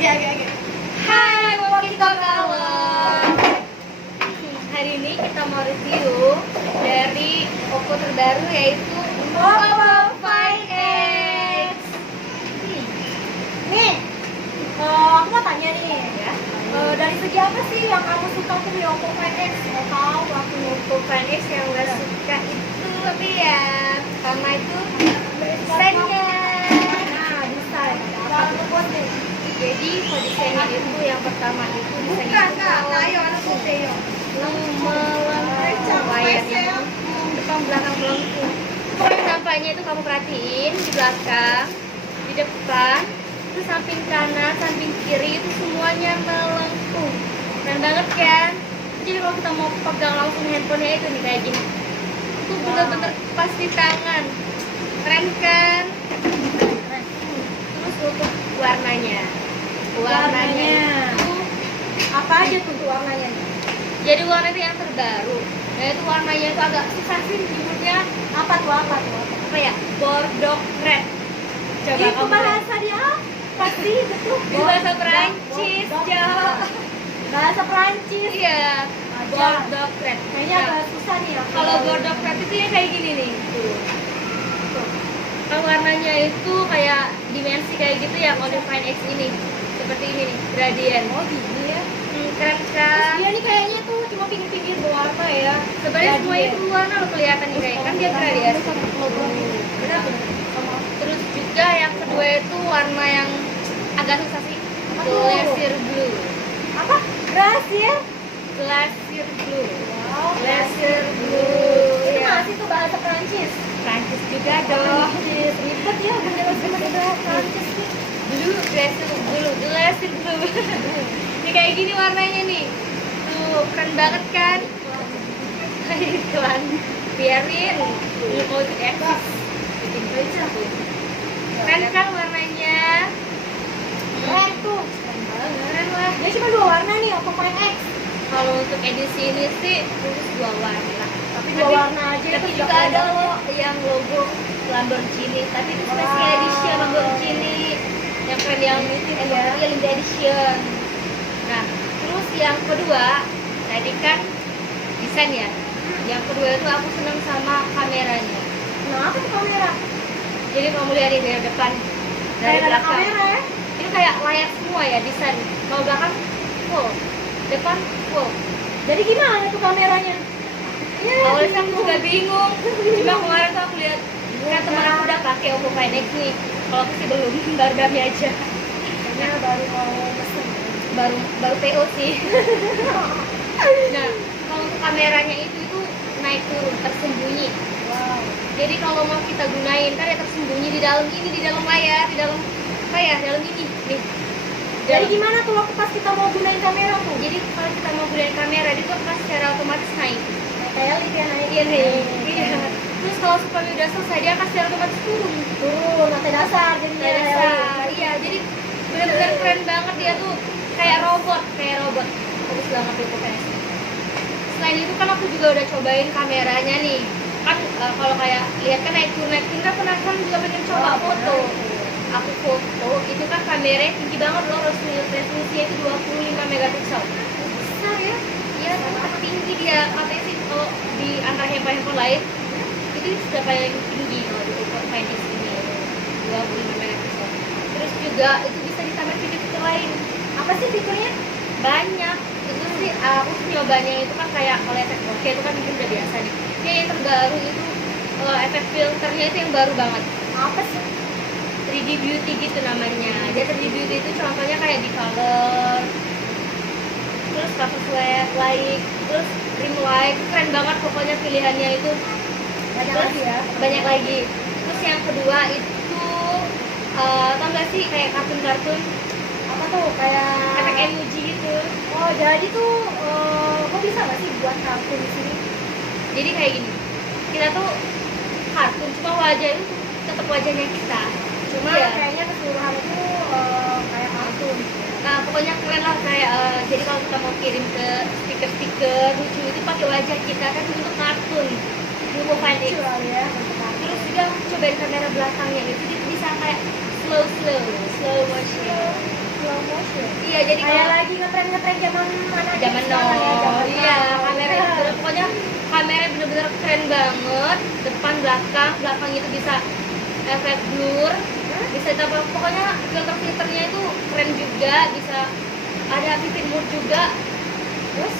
Oke. Hai, Wakita kawan. Hari ini kita mau review dari Oppo terbaru yaitu Oppo Find X. Nih, aku mau tanya nih Ya, dari segi apa sih yang kamu suka tuh di Oppo Find X? Mau tahu aku nih. Oppo Find X yang gak suka itu tapi ya pertama itu desainnya. Nah, desain. Apa tuh? Jadi kalau desainnya itu yang pertama itu desainnya itu melengkung layarnya, depan belakang melengkung. Pokoknya nampaknya itu kamu perhatiin di belakang, di depan, itu samping kanan, samping kiri itu semuanya melengkung. Keren banget kan? Jadi kalau kita mau pegang langsung handphonenya itu nih kayak gini, itu bener-bener pas di tangan. Keren kan? Terus untuk warnanya itu Apa aja tuh warnanya? jadi warna itu yang terbaru. Nah itu warnanya itu agak susah sih menyebutnya. Apa tuh? Apa ya? Bordeaux red. Coba Itu kamu bahasa dia apa sih? Betul. itu bahasa Perancis, Jawa. Bahasa Perancis. Iya, Bordeaux red. Kayaknya Nah, agak susah nih. kalau Bordeaux red itu ya kayak gini nih. Tuh. Kalau warnanya itu kayak dimensi kayak gitu ya, kalau di Find X ini seperti ini nih, gradient. Oh gini ya. Keren kan? Dia nih kayaknya tuh cuma pinggir-pinggir berwarna ya. Sebenarnya semuanya itu warna lo kelihatan nih kayak kan dia gradasi. Benar. Terus juga yang kedua itu warna yang agak susah sih, glacier blue. Apa? Glacier? Glacier blue. Wow. Glacier blue. Itu Iya. masih tuh bahasa Prancis. Prancis juga dong. Ribet ya bener-bener bahasa Prancis nih. Blue, glacier blue, glacier blue. Ini kayak gini warnanya nih. Tuh keren banget kan? Iklan. Biarin. Lu mau itu eksis. Bikin baca tuh. Keren kan warnanya? Keren tuh. Keren lah. Dia cuma dua warna nih, Oppo Find X. Kalau untuk edisi ini sih khusus dua warna. Tapi dua warna aja Tapi itu juga ada loh yang logo Lamborghini. Tapi itu special Wow. edition Lamborghini. Yang keren yang limited edition. Nah, terus yang kedua tadi kan desain ya. Yang kedua itu aku senang sama kameranya. Kenapa tuh kamera? Jadi kamu lihat nih dari depan, dari Kayak ada belakang. kamera ya? Ini kayak layar semua ya desain. Kalau belakang full, depan full. Jadi gimana tuh kameranya? Ya, Awalnya aku juga bingung. Cuma kemarin tuh aku lihat kan teman aku udah pakai Oppo Find X nih. Kalau aku sih belum, baru dami aja. kayaknya baru mau pesen. Baru PO sih. Nah, kalau untuk kameranya itu naik turun tersembunyi. Wow. Jadi kalau mau kita gunain kan ya tersembunyi di dalam ini, di dalam layar, di dalam apa ya, dalam ini nih. Jadi gimana tuh waktu pas kita mau gunain kamera tuh? Jadi kalau kita mau gunain kamera itu akan secara otomatis naik. Kayak gitu ya naik. Iya nih. Iya. Terus kalau supaya udah selesai dia akan secara otomatis turun. Turun, lantai dasar jadi Dasar. Iya, jadi benar-benar keren banget dia tuh kayak robot. Bagus banget tuh pokoknya. Selain itu kan aku juga udah cobain kameranya nih. Kan kalau kayak lihat kan naik turun kan penasaran juga pengen coba foto. Aku foto itu kan kameranya tinggi banget loh, resolusinya itu 25 megapiksel. Besar ya? Iya, sangat tinggi dia. Katanya sih kalau di antara handphone lain itu sudah paling tinggi kalau di Oppo Find X ini 25 megapiksel. Terus juga itu bisa ditambah fitur-fitur lain. Apa sih fiturnya? Banyak. Itu sih aku sih nyobanya itu kan kayak kalau efek bokeh itu kan mungkin udah biasa nih. Dia yang terbaru itu efek filternya itu yang baru banget. Apa sih? 3D Beauty gitu namanya. Dia 3D Beauty itu contohnya kayak di color, terus cover light, terus rim light, keren banget pokoknya pilihannya itu Banyak terus, lagi ya? banyak lagi. Terus yang kedua itu tau gak sih kayak kartun-kartun Apa tuh? Kayak efek emoji gitu. Oh jadi tuh, kok bisa nggak sih buat kartun di sini? Jadi kayak gini, kita tuh kartun cuma wajah itu tetap wajahnya kita, cuma Kayaknya keseluruhan itu kayak kartun. nah pokoknya keren lah kayak jadi kalau kita mau kirim ke stiker-stiker lucu itu pakai wajah kita kan untuk kartun di Oppo Find X. Lucu kali ya untuk kartun. Terus juga cobain kamera belakangnya itu dia bisa kayak slow motion. Slow motion. jadi Kayak kalau lagi ngetren zaman mana zaman sekarang ya, now, zaman iya, now. kamera pokoknya kamera bener-bener keren banget, depan belakang itu bisa efek blur, bisa tambah pokoknya filternya itu keren juga, bisa ada titik mood juga, terus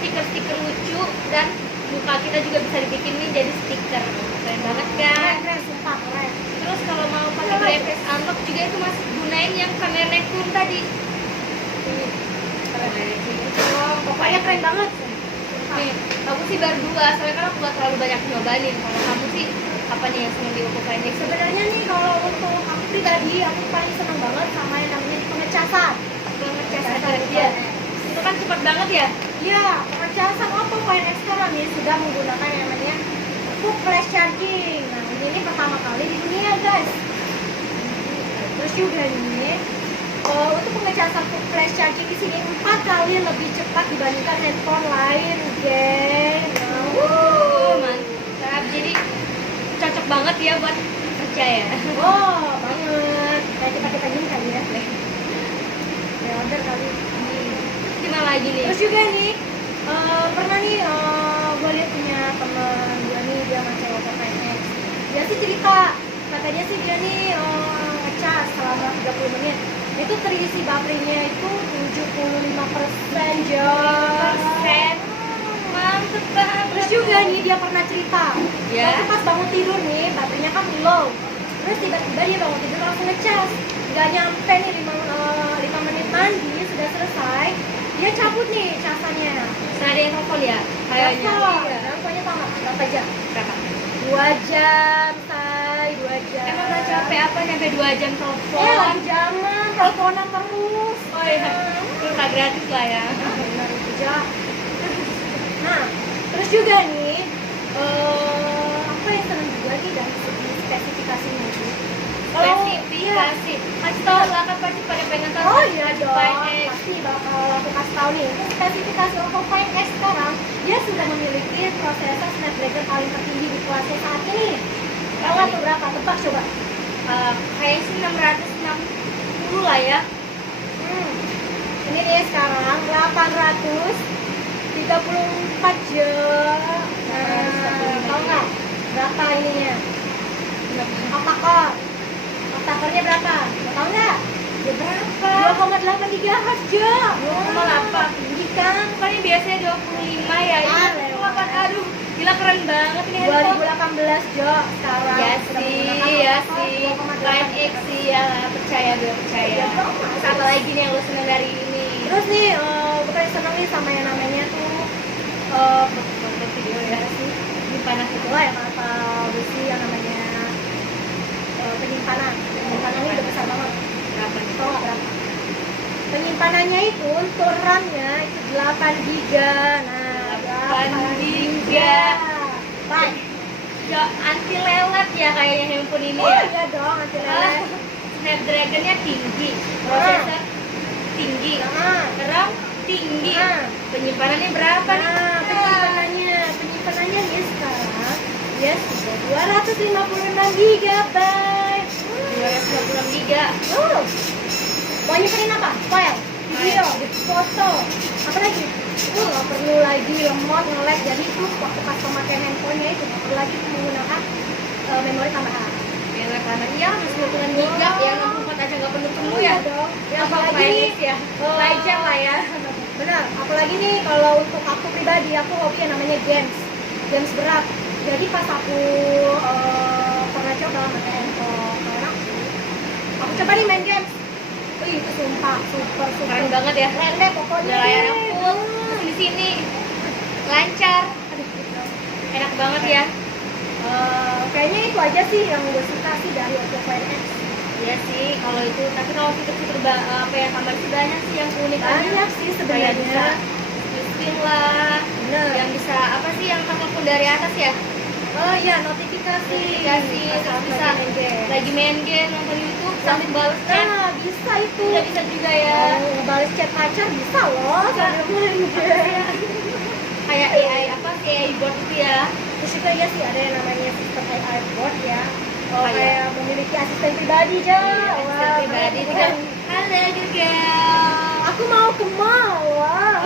stiker lucu dan muka kita juga bisa dibikin nih jadi stiker, keren banget kan. Keren, sumpah keren. Terus kalau mau pakai graphics unlock juga itu masih gunain yang kamera Nikon tadi. Pokoknya keren banget. Nih, aku sih baru 2, soalnya kan aku gak terlalu banyak nyobain. Kalau kamu sih apanya yang seneng di Oppo Find X? Sebenarnya nih kalau untuk aku pribadi, aku paling seneng banget sama yang namanya pengecasan. Pengecasan dia. Itu kan cepat banget ya? Iya, pengecasan Oppo Find X sekarang nih sudah menggunakan yang namanya Quick Flash Charging. Nah, ini pertama kali di dunia, guys. Terus juga nih, untuk pengecasan Quick Flash Charging di sini 4 kali lebih cepat dibandingkan handphone lain, geng. Mantap. Jadi cocok banget ya buat kerja ya. Oh, banget. Kayak kita ini kali ya. Ya order kali. Terus gimana lagi nih? Terus juga nih, pernah nih gue lihat punya temen gue nih, dia pakai Oppo Find X. Dia sih cerita, katanya sih dia nih ngecas selama 30 menit. Itu terisi baterainya itu 75% Persen. Mantep banget. Terus juga nih dia pernah cerita, Ya. waktu pas bangun tidur nih, baterainya kan low. Terus tiba-tiba dia bangun tidur langsung ngecas. Gak nyampe nih 5 menit mandi, sudah selesai. Dia cabut nih casannya. Nah, ada yang telepon ya? Kayaknya. Dan pokoknya tau gak berapa jam? Berapa? 2 jam, say, 2 jam. Emang gak capek apa nyampe 2 jam telepon? Lagi zaman, teleponan terus. Oh iya, pulsa gratis lah ya. Benar itu, Jak. Nah, terus juga nih, apa yang seneng juga nih dari segi spesifikasinya itu. Spesifikasi. Kasih tau lah kan pasti pada pengen tahu. Oh iya dong, Find X. pasti bakal aku kasih tahu nih. Untuk spesifikasi Oppo Find X sekarang, dia sudah memiliki prosesor Snapdragon paling tertinggi di kelasnya saat ini. Tahu nggak tuh berapa? Tebak coba. Kayaknya sih 660 lah ya. Ini nih sekarang 834 jam. Nah, tahu nggak berapa ininya? Octa-core-nya berapa? Tahu nggak? Ya berapa? 2,8 GHz, jam. 2,8. Tinggi kan? Bukannya biasanya 25 ya? Ah, Ini lewat. 28. Aduh, gila keren banget ini handphone. 2018 Jo sekarang Ya sudah sih, menggunakan ya Octa-core sih. 2,8 Find X sih ya, percaya gue percaya. Ya, dong. Terus apa lagi nih yang lo seneng dari ini? Terus nih, bukan seneng nih sama yang namanya tuh Foto video ya sih. Ini panas itu. itulah yang kata besi yang namanya penyimpanannya udah besar banget. Berapa nih? Tahu nggak berapa? Penyimpanannya itu untuk RAM-nya itu 8 GB. Nah, 8 giga. Baik. Ya, anti lelet ya kayaknya handphone ini Oh ya. iya dong, anti Ah, lelet. Snapdragon-nya tinggi, prosesor tinggi, Nah, RAM tinggi. Nah. Penyimpanan berapa nih? nah, penyimpanannya nih sekarang dia sudah 256 GB. 256 giga. Mau nyimpenin apa? File, video, foto, apa lagi? Nggak perlu lagi lemot, nge-lag. Jadi itu waktu pas pemakaian handphonenya itu nggak perlu lagi menggunakan memori tambahan. Enak karena iya masih 2 giga ya, 64 aja nggak penuh ya. dong. Ya, Apa apalagi nih, ya? Wajar lah ya. benar. Apalagi nih kalau untuk aku pribadi, aku hobi yang namanya games berat. Jadi pas aku pernah coba pakai handphone karena aku coba nih main games. Wih, itu sumpah super Keren banget ya. keren deh pokoknya. Udah layarnya deh. full, di sini lancar. Aduh, gitu. Enak banget ya. Kayaknya itu aja sih yang gue suka sih dari Oppo Find X. Iya sih, kalau itu. Tapi kalau fitur-fitur apa ya tambah sih banyak sih yang unik. Banyak sih Kayak bisa sebenarnya. spin lah. Bener. Yang bisa apa sih yang telepon dari atas ya? Oh iya, notifikasi. Notifikasi, Pas terus lagi bisa main game. lagi main game, nonton YouTube sambil balas chat. Nah, bisa itu. Udah bisa juga ya. Balas chat pacar bisa loh Bisa. sambil main game. Kayak AI apa sih AI bot itu ya? Terus juga ya sih ada yang namanya sistem AI bot ya. Oh, kayak memiliki asisten pribadi aja. Asisten pribadi keren. tinggal halo Google. ke mall. Wah.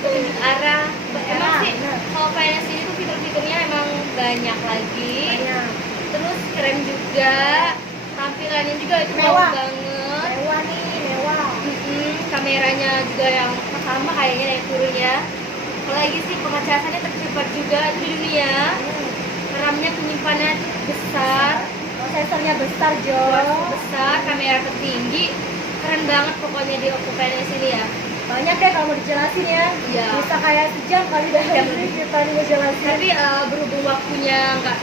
Tunjuk arah. Emang sih benar. kalau finance ini tuh fitur-fiturnya emang banyak lagi. Banyak. Terus keren juga, tampilannya juga itu Mewah. bagus banget. Mewah nih, mewah. Kameranya juga yang sama kayaknya dari turunnya. Apalagi sih pengecasannya tercepat juga di dunia. RAM-nya penyimpanan besar, Prosesornya besar, Jo. besar, kamera tertinggi, keren banget pokoknya di Oppo Find ini ya. Banyak deh kalau mau dijelasin ya. Iya. Bisa kayak sejam kali dah Sejam ini lebih. kita ngejelasin. Tapi berhubung waktunya nggak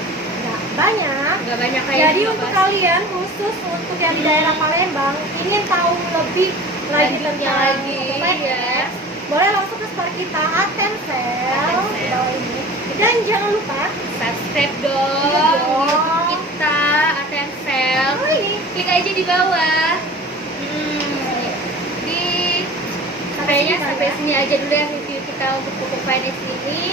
Banyak. banyak kayak Jadi gitu, untuk Mas. kalian khusus untuk yang di daerah Palembang ingin tahu lebih lagi Lanjutnya tentang lagi, Oppo Find ya. X, boleh langsung ke store kita Atensel Atensel. di bawah ini. Dan jangan lupa Subscribe Iya dong dong. di YouTube kita, Atensel. oh ini Klik aja di bawah. Di kayaknya sini kali sampai ya. sini aja dulu ya review kita untuk Oppo Find X ini.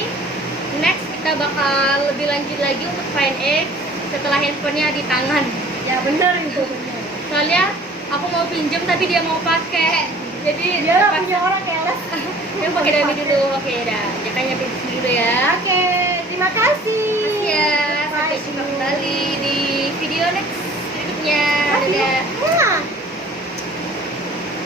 Next kita bakal lebih lanjut lagi untuk Find X setelah handphonenya di tangan. ya benar itu benar. Soalnya aku mau pinjem tapi dia mau pakai. Jadi Dia lah terpaksa- punya orang keles. dia pakai Dami dulu. Oke dah. Jangan nyampe di sini dulu ya. Oke, terima kasih. Makasih ya. Sampai Bye. jumpa kembali di video next berikutnya. Aduh. Dadah. Wah.